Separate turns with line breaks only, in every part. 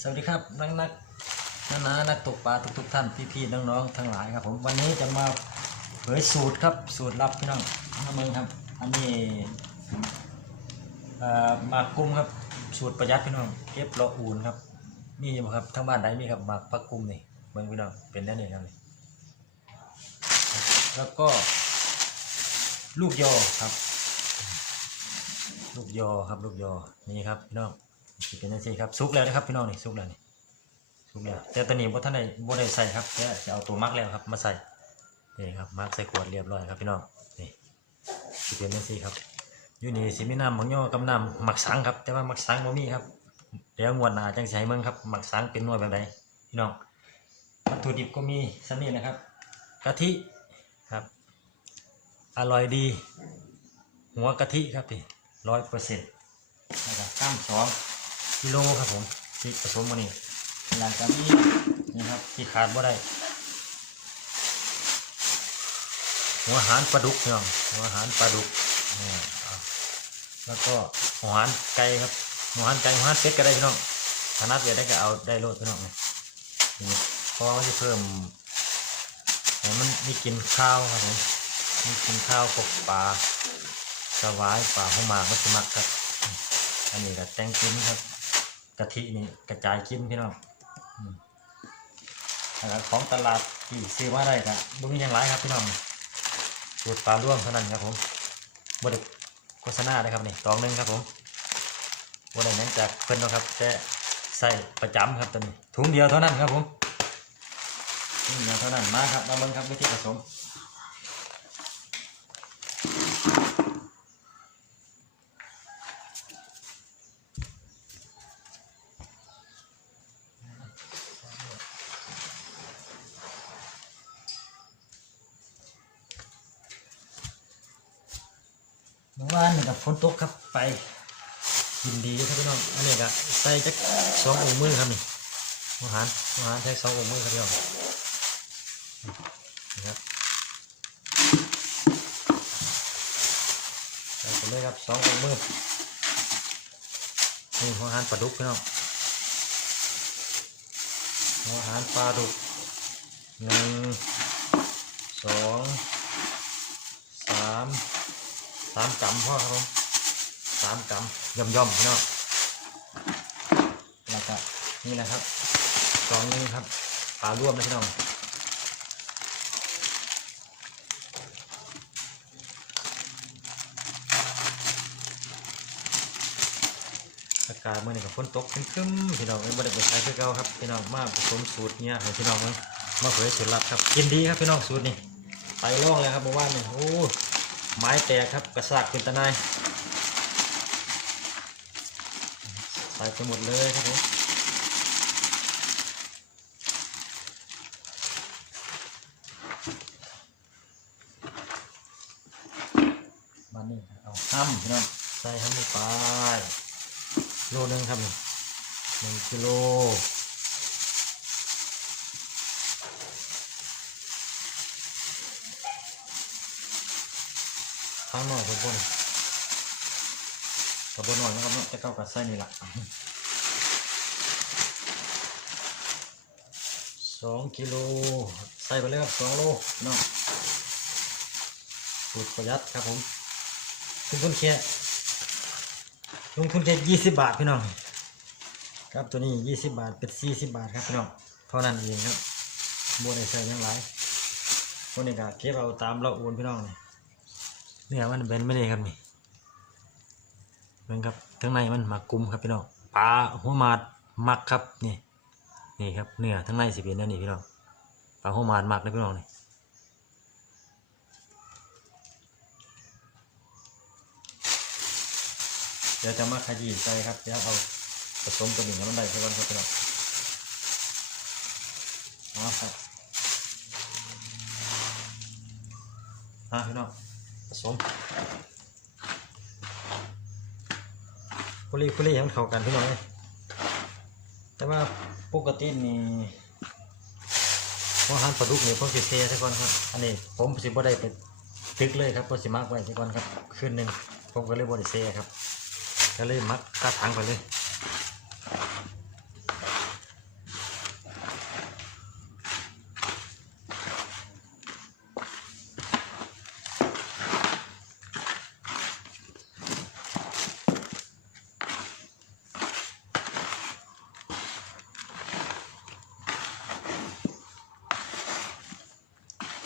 สวัสดีครับนักนักนานานักตกปลาทุกทุกท่านพี่ๆน้องๆทั้งหลายครับ ผมวันนี้จะมาเผยสูตรครับสูตรลับพี่น้องน้ำมึงครับ อันนี้หมากกุ้มครับสูตรประหยัดพี่น้องเก็บละอูนครับ มีอยู่ครับทั้งบ้านไหนมีครับหมากปักกุ้มนี่เบิ่งพี่น้องเป็นได้นี่ครับแล้วก็ ลูกยอครับ ลูกยอครับลูกยอนี่ครับพี่น้อง สิเป็นจังซี่ครับซุกแล้วนะครับพี่น้องนี่ซุกแล้วนี่ซุกแล้วแต่ตอนนี้บ่ท่านได้บ่ได้ใส่ครับแต่จะเอาตัวมักแล้วครับมาใส่นี่ครับมักใส่ขวดเรียบร้อยครับพี่น้องนี่สิเป็นจังซี่ครับอยู่นี่สิมีน้ำมักย่อกับน้ำหมักสังครับ แต่ว่าหมักสังบ่มีครับเดี๋ยวงวดหน้าจังสิให้เบิ่งครับหมักสังเป็นหน่วยแบบใดพี่น้องวัตถุดิบก็มีซันนี่นะครับกะทิครับ อร่อยดี หัวกะทิครับพี่ร้อยเปอร์เซ็นต์นะครับก้ามสอง กิโลครับผมที่ผสมมานี่หลังจากนี้นะครับที่ขาดบ่ได้ หัวหารปลาดุกพี่น้องหัวหารปลาดุกนี่แล้วก็หัวหารไก่ครับหัวหารไก่หัวหารเป็ดก็ได้พี่น้องถนัดเดียวได้ก็เอาได้โลดพี่น้องนี่นี่เพราะว่าจะเพิ่มให้มันมีกินข้าวครับผมมีกินข้าวกปลาสวายปลาหัวหมากมัสมักครับ อันนี้ก็แตงกินครับ กะทินี่กระจายกินพี่น้องอืมแล้วของตลาดที่ซื้อมาได้ครับบุมีย่างไรครับพี่น้องสูตรปลาร่วมเท่านั้นครับผมบไดโฆษณาเลยครับนี่ตองหนึงครับผมบไดนั้นจากเพิ่นเนาะครับแต่ใส่ประจำครับตัวนี้ถุงเดียวเท่านั้นครับผมถุงเดียวเท่านั้นมาครับมาเบิ่งครับวิธีผสม เมื่อวานนี่กับ ฝนตกครับไปยินดีครับพี่น้องอันนี้ก็ใส่จักสององค์มือครับนี่อาหารอาหารใช้สององค์มือครับพี่น้องนี่ครับใส่ไปเลยครับสององค์มือนี่หัวอาหารปลาดุกพี่น้องหัวอาหารปลาดุกหนึ่งสองสาม สามกำพ่อครับผมสามกำย่อมย่อมพี่น้องแล้วก็นี่แหละครับสองนึงครับปลาร่วมนะพี่น้องอากาศเมื่อนี้กับฝนตกครึ้มๆพี่น้องไม่ได้ไปใช้คือเก่าครับพี่น้องมาผสมสูตรเนี่ยให้พี่น้องมั้งมาเผยสูตรลับครับกินดีครับพี่น้องสูตรนี่ไปล่องเลยครับเมื่อวานนี่โอ้ ไม้แตกครับกระซากเป็นตะนายใส่ไปหมดเลยครับผมมานี่ครับเอาห้ำพี่น้องใส่ห้ำลงไปโลนึงครับนี่หนึ่งกิโล ข้างนอกรับบนกับบนหน่อยนะครับเนาะจะเข้ากับไส้นี่แหละสองกิโลใส่ไปเลยครับสองโลเนาะสูตรประหยัดครับผมลงทุนแค่ลงทุนแค่ยี่สิบบาทพี่น้องครับตัวนี้ยี่สิบบาทเป็นสี่สิบบาทครับพี่น้องเท่านั้นเองครับโบได้ใส่ยังหลายคนนี้ก็เก็บเอาตามเราโอนพี่น้องเนี่ย เนี่ยมันเป็นไม่ได้ครับนี่เป็นครับข้างในมันหมักกุมครับพี่น้องปลาหัวหมาดหมักครับนี่นี่ครับเนื้อทั้งในสิเป็นนั่นนี่พี่น้องปลาหัวหมาดหมักเลยพี่น้องนี่เดี๋ยวจะมาขยี้ใส่ครับเดี๋ยวเอาผสมตัวหนึ่งแล้วมันได้ใช่ไหมครับพี่น้องเอครับอะพี่น้อง สมคุรีคุรีให้มันเข้ากันพี่น้องเอ้ยแต่ว่าปกตินี่พอาหารปลาดุกนี่ผมสิเทซะก่อนครับ อันนี้ผมสิบ่ได้ไปตึกเลยครับผมสิมักไว้ซะก่อนครับคืนหนึ่งผมก็เลยบ่ได้เซครับ ก็เลยมักกระถังไปเลย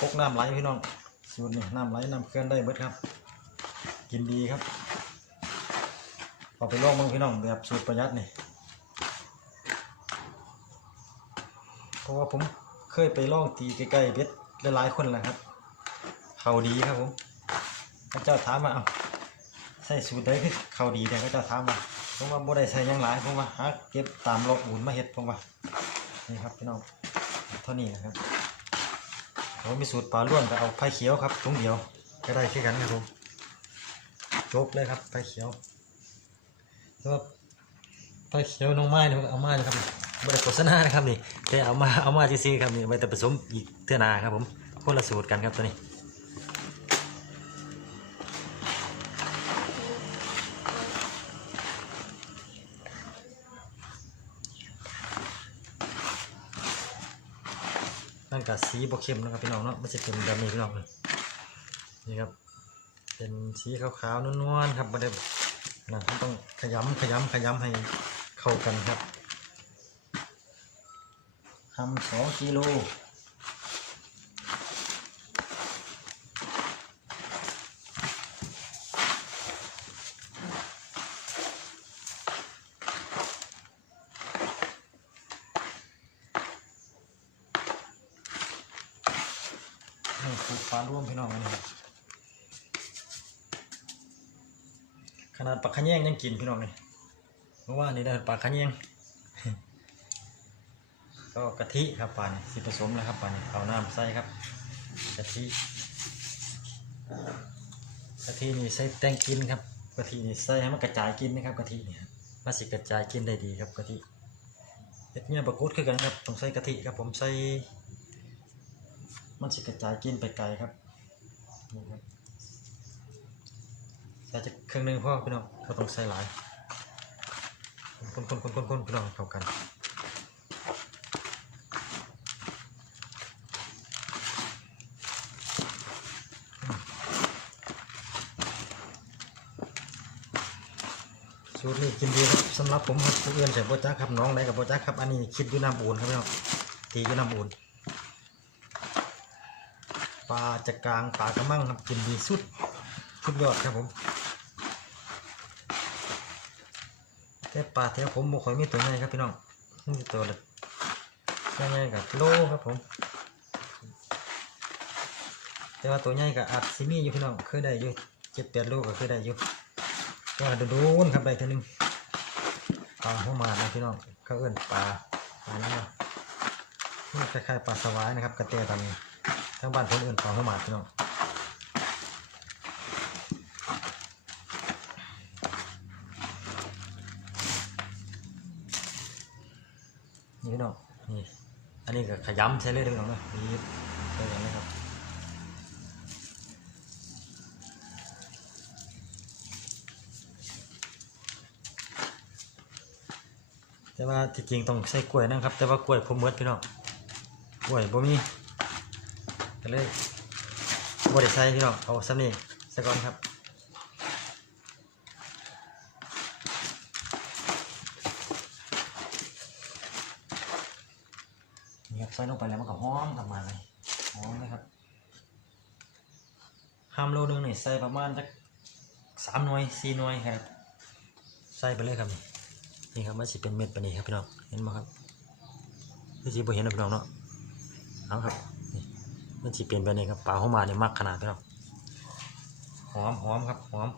กน้ำไหลพี่น้องสูตรนี่น้ำไหลน้ำเคลื่อนได้เบิดครับ กินดีครับเอาไปลองมึงพี่น้องแบบสูตรประหยัดนี่เพราะว่าผมเคยไปลองตีใกล้ๆเบ็ดหลายๆคนแล้วครับ เขาดีครับผมพระเจ้าถามมาเอาใส่สูตรได้คือเขาดีแต่พระเจ้าถามมาผมว่าบ่ได้ใส่ยังหลายผมว่าหาเก็บตามลอกบุญมาเฮ็ดผมว่านี่ครับพี่น้องเท่านี้นะครับ ผมมีสูตรปลาล้วนแต่เอาไผ่เขียวครับถุงเดียวก็ได้แค่กันครับผมจบเลยครับไผ่เขียวแล้วไผ่เขียวน้องไม้นี่เอามาเลยครับไม่ได้โฆษณานะครับนี่แต่เอามาเอามาซีๆครับนี่ไปแต่ผสมอีกเท่านาครับผมคนละสูตรกันครับตัวนี้ กับสีบวเข้มนะครับพี่น้องเนาะไม่ใช่เป็นดำนี่พี่น้องเลยนี่ครับ เป็นสีขาวๆนวลๆครับไม่ได้นะต้องขยำขยำขยำให้เข้ากันครับทำสองกิโล ปลาร่วมพี่น้องนะครับขนาดปลาขยงยังกินพี่น้องเลยเพราะว่านี่ได้ปลาขยงก็กะทิครับปลานี่สิผสมแล้วครับปลานี่เอาน้ำใส่ครับกะทิกะทินี่ใส่แตงกินครับกะทินี่ใส่ให้มันกระจายกินนะครับกะทินี่มันสิกระจายกินได้ดีครับกะทิเฮ็ดเนี่ยบะกุดคือกันครับต้องใส่กะทิครับผมใส่ มันสิกระจายกินไปไกลครับนี่ครับใส่จะเครื่องนึงพ่อพี่น้องเราต้องใส่หลายคนคนคนคนคนพี่น้องเข้ากันสูตรนี้กินดีครับสำหรับผมครับผู้อื่นใส่โบจักครับน้องไหนกับโบจักครับอันนี้คิดอยู่น้ำอูนครับพี่น้องตีอยู่น้ำอูน ลาจะกลางปลากระมังครับกินดีสุดสุดยอดครับผมแต่ปลาแถวผมบ่ค่อยมีตัวใหญ่ครับพี่น้องมีตัวเล็กใหญ่กับโลครับผม แต่ว่าตัวใหญ่กับอาจสิมีอยู่พี่น้องเคยได้อยู่เจ็ดแปดโลก็เคยได้อยู่ก็โดนครับได้เท่านึงปลาหัวมานะพี่น้องเขาเอิ้นปลาปลานี่เนาะนี่คล้ายๆปลาสวายนะครับ กระเตตอนนี้ ทั้งบ้านผมเอิ้นปลาหัวหมาพี่น้องนี่พี่น้องนี่อันนี้ก็ขยำใช้เลยพี่น้องเนาะนี่ใช่เลยครับแต่ว่าที่จริงต้องใส่กล้วยนะครับ แต่ว่ากล้วยผมเมิดพี่น้องกล้วยบ่มี ก็เลยบ่ได้ใส่พี่น้องเอาซ้ำนี่ใส่ก่อนครับนี่ครับใส่ลงไปแล้วมันก็หอมทำมาเลยหอมเลยครับห้ามโลนึงนี่ใส่ประมาณสักสามหน่วยสี่หน่วยครับ ใส่ไปเลยครับนี่นี่ครับมันสิเป็นเม็ดปนีครับพี่น้องเห็นไหมครับที่สิบ่เห็นนะพี่น้องเนาะเอาครับ มันสิเป็นไปนี่ครับปลาเข้ามาเนี่ยมักขนาดพี่น้องหอมหอมครับหอม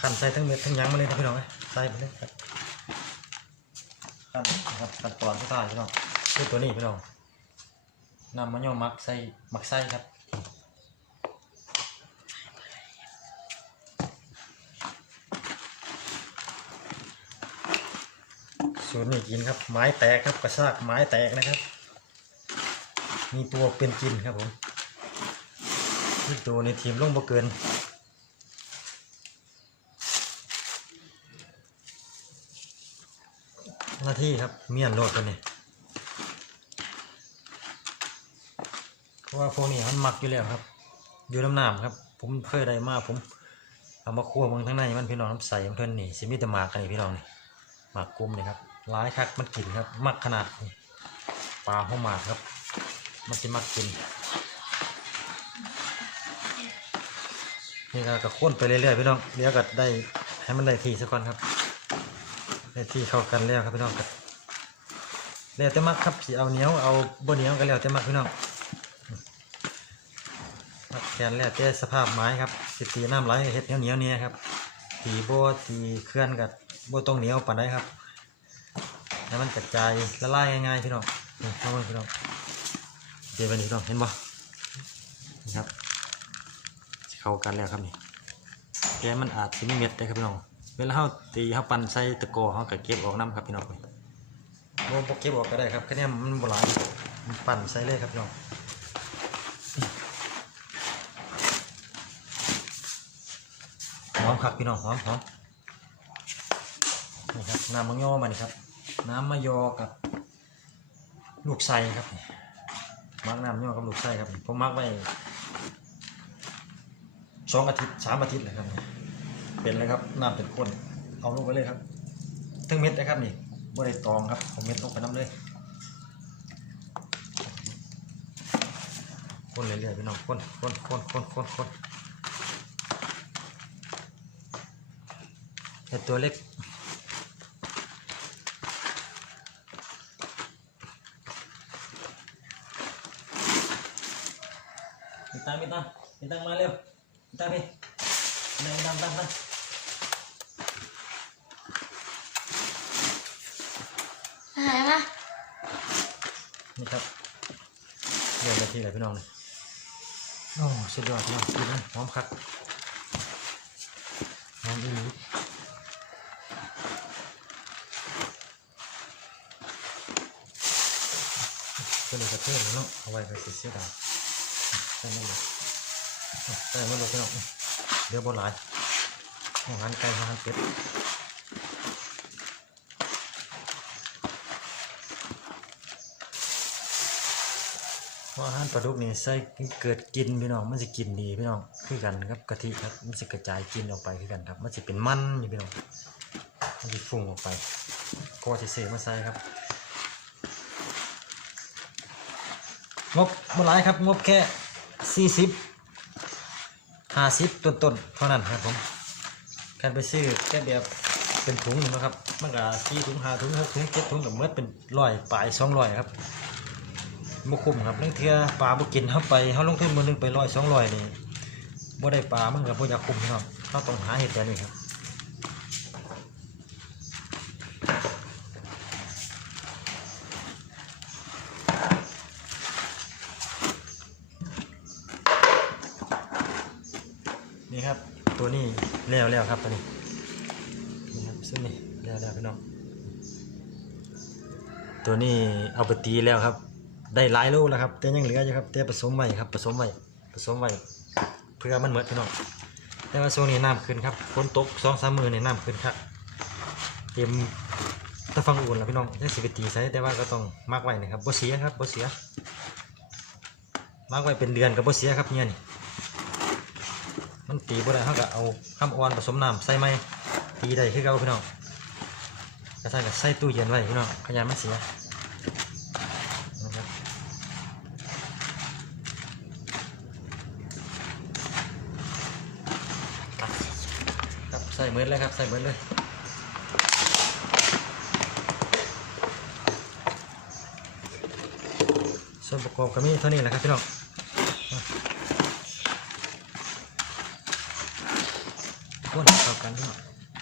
ขันใส่ทั้งเม็ดทั้งยังมาเลยครับพี่น้องใส่ไปเลยครับขั้นครับขั้นตอนที่ตายพี่น้องคือตัวนี้พี่น้องนำมะย่อมักใส่มักไส้ครับ ศูนี่กินครับ ไม้แตกครับกระซากไม้แตกนะครับ มีตัวเป็นกินครับผมที่ตัวในทีมลงบ่เกินหน้าที่ครับเมียนโหลดตัวนี้เพราะว่าพวกนี้มันหมักอยู่แล้วครับ อยู่น้ำน้ำครับ ผมเคยได้มาผมเอามาคั่วมึงทั้งในมันพี่น้องน้ำใสมันเพื่อนนี่สิมีแต่หมากกันนี่พี่น้องนี่หมากกุ้มนี่ครับ ร้ายคักมันกินครับ มักขนาดปลาหัวหมากครับ มันสิมักกิน นี่ก็กระข้นไปเรื่อยๆพี่น้องเดี๋ยวก็ได้ให้มันได้ทีสักก่อนครับ ได้ทีเข้ากันแล้วครับพี่น้องครับแล้วแต่มักครับสิเอาเหนียวเอาบ่เหนียวก็แล้วแต่มักพี่น้องมักแขนแล้วแต่สภาพไม้ครับสิตีน้ำไหลเฮ็ดเหนียวเหนียวเนี่ยครับตีโบตีเคลื่อนกับโบตรงเหนียวปานใดครับ ให้มันกระจายละลายง่ายๆพี่น้องนี่เข้ามาพี่น้องเดี๋ยวไปนี่พี่น้องเห็นบ่นี่ครับเข้ากันแล้วครับนี่แกมันอาจจะมีเม็ดได้ครับพี่น้องเวลาเราตีเราปั่นใส่ตะกร้อเราก็เก็บออกน้ำครับพี่น้องโมบ่เก็บออกก็ได้ครับแค่นี้มันโบราณมันปั่นใส่เลยครับพี่น้องหอมครับพี่น้องหอมหอมนี่ครับน้ำมะยอมันครับ น้ำมะยอกับ ลูกไส้ครับมักน้ำยอกับลูกไส้ครับผมมักไว้สองอาทิตย์สามอาทิตย์เลยครับ เป็นเลยครับน้ำเป็นข้นเอาลงไปเลยครับทั้งเม็ดนะครับนี่บ่ได้ตองครับผมเม็ดลงไปน้ำเลยข้นเรื่อยๆพี่น้องข้นข้นข้นข้นข้นข้นเห็ดตัวเล็ก มีตังค์มีตังค์มีตังค์มาเร็วมีตังค์พี่มีตังค์มีตังค์ตังค์ตังค์
หายมา
นี่ครับเดี๋ยวนาทีเลยพี่น้องเลยโอ้สุดยอดพี่น้องกินนะหอมคักหอมอีหลีก็เลยกระเทียมเนาะเอาไว้ไปเสียดาย ใส่หมดเลยใส่หมดเลยพี่น้องเดี๋ยวบนหลายอาหารไก่อาหารเป็ดว่าอาหารปลาดุกนี่ใส่เกิดกินพี่น้องมันจะกินดีพี่น้องคือกันครับกะทิครับมันจะกระจายกินออกไปคือกันครับ มันจะเป็นมันอยู่พี่น้องมันจะฟุ้งออกไปก็จะเสมาใส่ครับงบเมื่อไรครับงบแค่ สี่สิบห้าสิบต้นต้นๆเท่านั้นครับผมการไปซื้อแค่แบบเป็นถุงนี่นะครับมันก็สี่ถุงห้าถุงหกถุงเจ็ดถุงกับเมื่อเป็นร้อยปลายสองร้อยครับบุคุมครับเรื่องเทื่อปลาบุกินเข้าไปเขาลงทุนมือนึงไปร้อยสองร้อยนี่บ่ได้ปลามันก็บ่อยากคุมพี่น้องเขาต้องหาเห็ดแบบนี้ครับ ไปตีแล้วครับ ได้หลายลูกแล้วครับแต่ยังเหลืออยู่ครับแต่ผสมใหม่ครับผสมใหม่ผสมใหม่เพื่อมันเหมือนพี่น้องแต่ว่าช่วงนี้น้ำขึ้นครับฝนตกสองสามมือในน้ำขึ้นครับเตรียมตะฟังอุ่นแล้วพี่น้องยังสิไปตีใส่แต่ว่าก็ต้องมักไว้นะครับบ่เสียครับบ่เสียมักไว้เป็นเดือนกับบ่เสียครับเนี่ยนี่มันตีบ่ได้เขาก็เอาข้ามอ่อนผสมน้ำใส่ไหมตีได้คือเก่าพี่น้องกระใส่กับใส่ตู้เย็นไว้พี่น้องขยานมันเสีย นะครับครับ ใส่เหมือนเลยครับ ใส่เหมือนเลยส่วนประกอบก็มีเท่านี้แหละครับพี่น้องคนเข้ากันพี่น้อง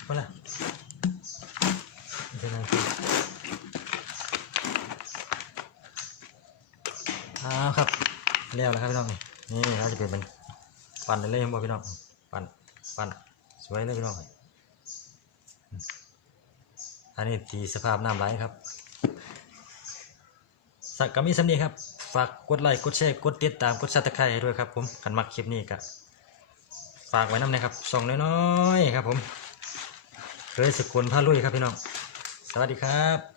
ว่าละเป็นไงพี่อ้าวครับแล้วแล้วครับพี่น้องนี่นี่เราจะเป็นเป็นปั่นเลยครับพี่น้องปั่นปั่น สวยเลยพี่น้องอันนี้ทีสภาพน้ำไหลครับ สักกามีสำนีครับ ฝากกดไลค์กดแชร์กดติดตามกดซับสไครต์ด้วยครับผมกันมักคลิปนี้ก็ฝากไว้น้ำนะครับส่องน้อยๆครับผมเคยสกุลพาลุยครับพี่น้อง สวัสดีครับ